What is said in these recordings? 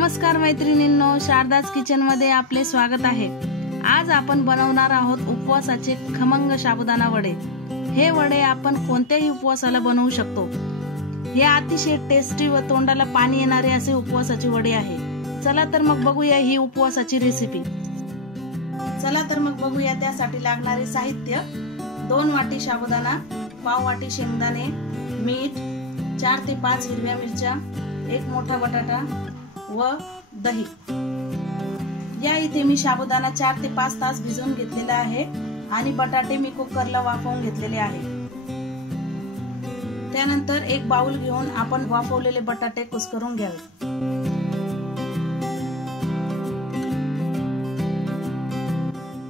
नमस्कार मैत्रिणींनो, शारदास किचन मध्ये आपले स्वागत आहे। आज आपण बनवणार आहोत उपवासाचे खमंग साबुदाणा वडे। हे वडे आपण कोणत्याही उपवासाला बनवू शकतो। हे अतिशय टेस्टी व तोंडाला पाणी येणारे असे उपवासाचे वडे आहे। चला तर मग बघूया ही उपवासाची रेसिपी। त्यासाठी लागणारे साहित्य: 2 वाटी साबुदाणा, पाव वाटी शेंगदाणे, मीठ, 4 ते 5 हिरव्या मिरच्या, 1 मोठा बटाटा व दही। या इथे मी साबुदाणा 4 ते 5 तास भिजवून घेतलेला आहे आणि बटाटे मी कुकरला वाफवून घेतलेले आहे। त्यानंतर एक बाउल घेऊन आपण वाफवलेले बटाटे कुस्करून घ्यावे।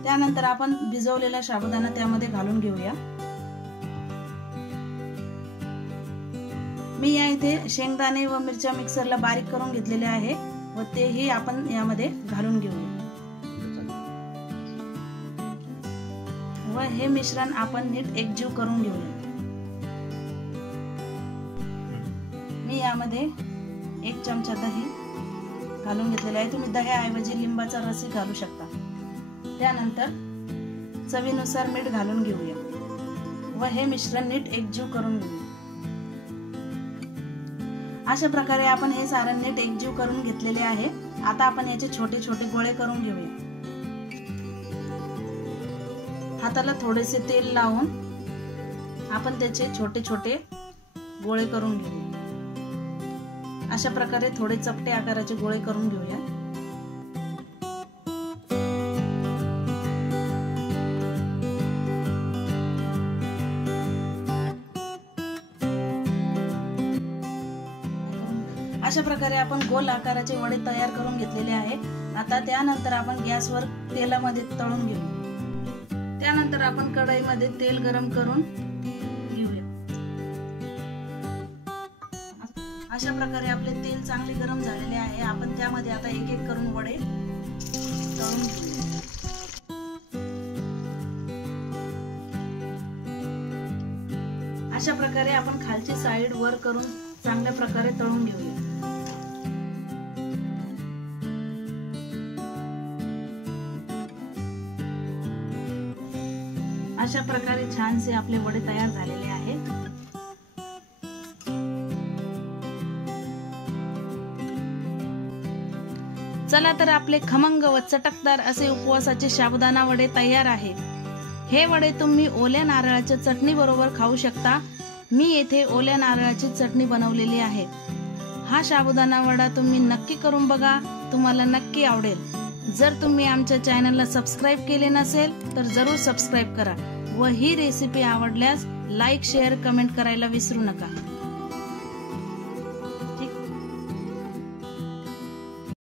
त्यानंतर आपण भिजवलेला साबुदाणा त्यामध्ये घालून घेऊया। मी या इथे शेंगदाणे व मिरच्या मिक्सरला बारीक करून घेतलेले आहे व तेही आपण यामध्ये घालून घेऊया व हे मिश्रण आपण नीट एकजीव करून घेऊया। मी यामध्ये 1 चमचा दही घालून घेतलेला आहे। तुम्ही दह्याऐवजी लिंबाचा रस घालू शकता। त्यानंतर चवीनुसार मीठ घालून घेऊया व हे मिश्रण नीट एकजीव करून घेऊया। अशा प्रकारे आपण हे सारण नीट एकजीव करून घेतलेले आहे। आता आपण याचे छोटे छोटे गोळे करून घेऊया। हाताला थोडेसे तेल लावून आपण त्याचे छोटे छोटे गोळे करून घेऊया। अशा प्रकारे थोडे चपटे आकाराचे गोळे करून घेऊया। अशा प्रकारे आपण गोल आकाराचे वडे तयार करून घेतलेले आहे। आता त्यानंतर आपण गॅसवर तेलामध्ये तळून घेऊ। त्यानंतर आपण कढईमध्ये तेल गरम करून घेऊया। अशा प्रकारे आपले तेल चांगले गरम झालेले आहे। आपण त्यामध्ये आता एक एक करून वडे तळून घेऊया। अशा प्रकारे आपण खालची साइड वर करून चांगल्या प्रकारे तळून घेऊया। अशा प्रकारे छानसे आपले वडे तयार झालेले आहेत। चला तर आपले खमंग व चटकदार असे उपवासाचे साबुदाणा वडे तयार आहे। हे वडे तुम्ही ओल्या नारळाच्या चटणी बरोबर खाऊ शकता। मी येथे ओल्या नारळाची चटणी बनवलेली आहे। हा साबुदाणा वडा तुम्ही नक्की करून बघा, तुम्हाला नक्की आवडेल। जर तुम्ही आमच्या चॅनलला सबस्क्राइब केले नसेल तर जरूर सबस्क्राइब करा व ही रेसिपी आवडल्यास लाईक, शेअर, कमेंट करायला विसरू नका।